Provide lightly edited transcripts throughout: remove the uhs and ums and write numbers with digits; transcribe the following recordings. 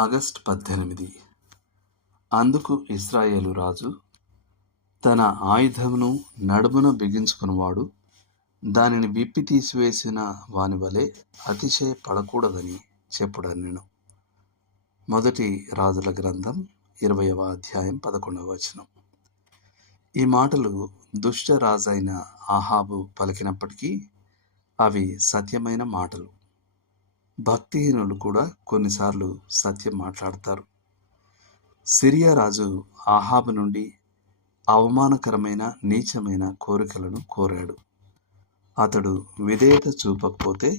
August 18. అందుకు ఇశ్రాయేలు రాజు తన ఆయుధమును నడుమున బిగించుకునివాడు దానిని విప్పి తీసివేసిన వాని వలె అతిశయపడకూడదని చెప్పుడనెను. మొదటి రాజుల గ్రంథం 20వ అధ్యాయం 11వ వచనం. ఈ మాటలు దుష్ట రాజైన ఆహాబు పలికినప్పటికీ అవి సత్యమైన మాటలు. భక్తిహీనులు కూడా కొన్నిసార్లు సత్యం మాట్లాడతారు. సిరియా రాజు ఆహాబు నుండి అవమానకరమైన నీచమైన కోరికలను కోరాడు. అతడు విధేయత చూపకపోతే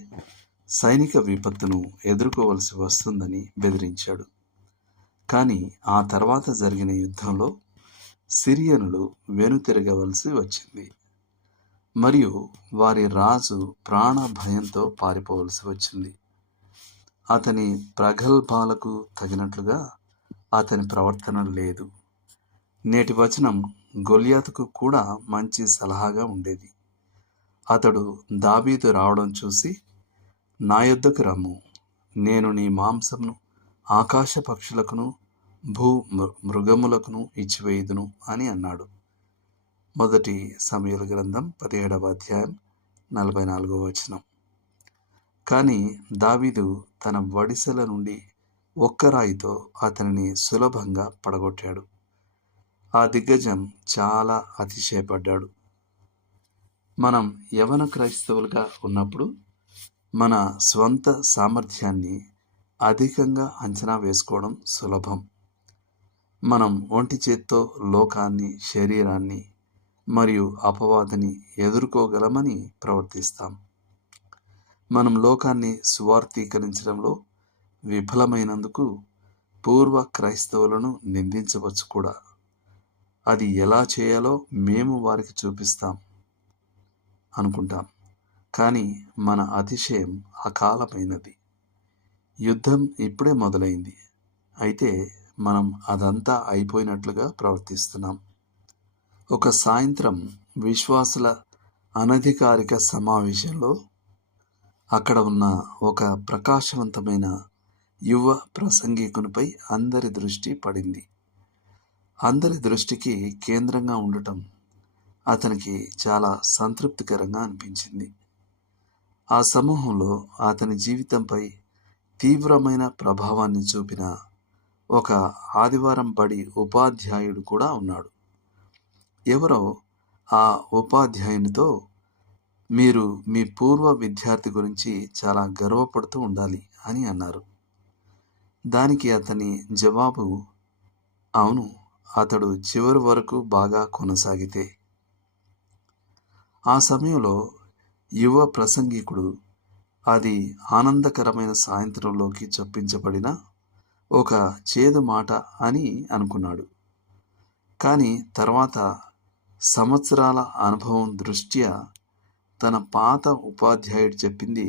సైనిక విపత్తును ఎదుర్కోవలసి వస్తుందని బెదిరించాడు. కానీ ఆ తర్వాత జరిగిన యుద్ధంలో సిరియనులు వెనుతిరగవలసి వచ్చింది మరియు వారి రాజు ప్రాణ భయంతో పారిపోవలసి వచ్చింది. అతని ప్రగల్భాలకు తగినట్లుగా అతని ప్రవర్తన లేదు. నేటి వచనం గొల్యాతుకు కూడా మంచి సలహాగా ఉండేది. అతడు దావీదు రావడం చూసి, నా యొద్దకు రమ్ము, నేను నీ మాంసమును ఆకాశ పక్షులకును భూ మృగములకును ఇచ్చివేయుదును అని అన్నాడు. మొదటి సమూయేలు గ్రంథం 17వ అధ్యాయం 44వ వచనం. కానీ దావీదు తన వడిసెల నుండి ఒక్క రాయితో అతనిని సులభంగా పడగొట్టాడు. ఆ దిగ్గజం చాలా అతిశయపడ్డాడు. మనం యవన క్రైస్తవులుగా ఉన్నప్పుడు మన స్వంత సామర్థ్యాన్ని అధికంగా అంచనా వేసుకోవడం సులభం. మనం ఒంటి చేత్తో లోకాన్ని, శరీరాన్ని మరియు అపవాదిని ఎదుర్కోగలమని ప్రవర్తిస్తాం. మనం లోకాన్ని సువార్తీకరించడంలో విఫలమైనందుకు పూర్వ క్రైస్తవులను నిందించవచ్చు కూడా. అది ఎలా చేయాలో మేము వారికి చూపిస్తాం అనుకుంటాం. కానీ మన అతిశయం అకాలమైనది. యుద్ధం ఇప్పుడే మొదలైంది, అయితే మనం అదంతా అయిపోయినట్లుగా ప్రవర్తిస్తున్నాం. ఒక సాయంత్రం విశ్వాసుల అనధికారిక సమావేశంలో అక్కడ ఉన్న ఒక ప్రకాశవంతమైన యువ ప్రసంగికునిపై అందరి దృష్టి పడింది. అందరి దృష్టికి కేంద్రంగా ఉండటం అతనికి చాలా సంతృప్తికరంగా అనిపించింది. ఆ సమూహంలో అతని జీవితంపై తీవ్రమైన ప్రభావాన్ని చూపిన ఒక ఆదివారం బడి ఉపాధ్యాయుడు కూడా ఉన్నాడు. ఎవరో ఆ ఉపాధ్యాయునితో, మీరు మీ పూర్వ విద్యార్థి గురించి చాలా గర్వపడుతూ ఉండాలి అని అన్నారు. దానికి అతని జవాబు, అవును, అతడు చివరి వరకు బాగా కొనసాగితే. ఆ సమయంలో యువ ప్రసంగికుడు అది ఆనందకరమైన సాయంత్రంలోకి చొప్పించబడిన ఒక చేదు మాట అని అనుకున్నాడు. కానీ తర్వాత సంవత్సరాల అనుభవం దృష్ట్యా తన పాత ఉపాధ్యాయుడు చెప్పింది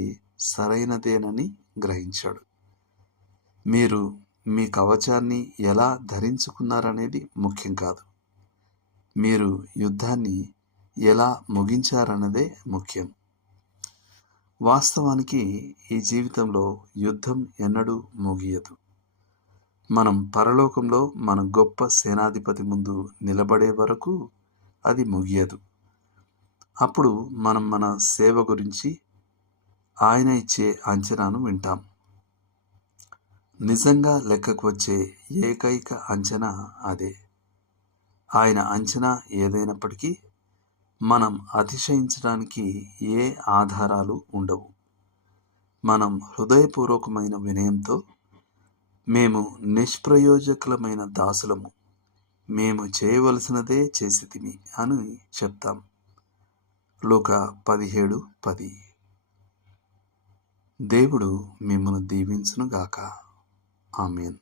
సరైనదేనని గ్రహించాడు. మీరు మీ కవచాన్ని ఎలా ధరించుకున్నారనేది ముఖ్యం కాదు, మీరు యుద్ధాన్ని ఎలా ముగించారన్నదే ముఖ్యం. వాస్తవానికి ఈ జీవితంలో యుద్ధం ఎన్నడూ ముగియదు. మనం పరలోకంలో మన గొప్ప సేనాధిపతి ముందు నిలబడే వరకు అది ముగియదు. అప్పుడు మనం మన సేవ గురించి ఆయన ఇచ్చే అంచనాను వింటాం. నిజంగా లెక్కకు వచ్చే ఏకైక అంచనా అదే. ఆయన అంచనా ఏదైనప్పటికీ మనం అతిశయించడానికి ఏ ఆధారాలు ఉండవు. మనం హృదయపూర్వకమైన వినయంతో, మేము నిష్ప్రయోజకులమైన దాసులము, మేము చేయవలసినదే చేసితిమి అని చెప్తాం. లూకా 17:10. దేవుడు మిమ్మల్ని దీవించునుగాక. ఆమేన్.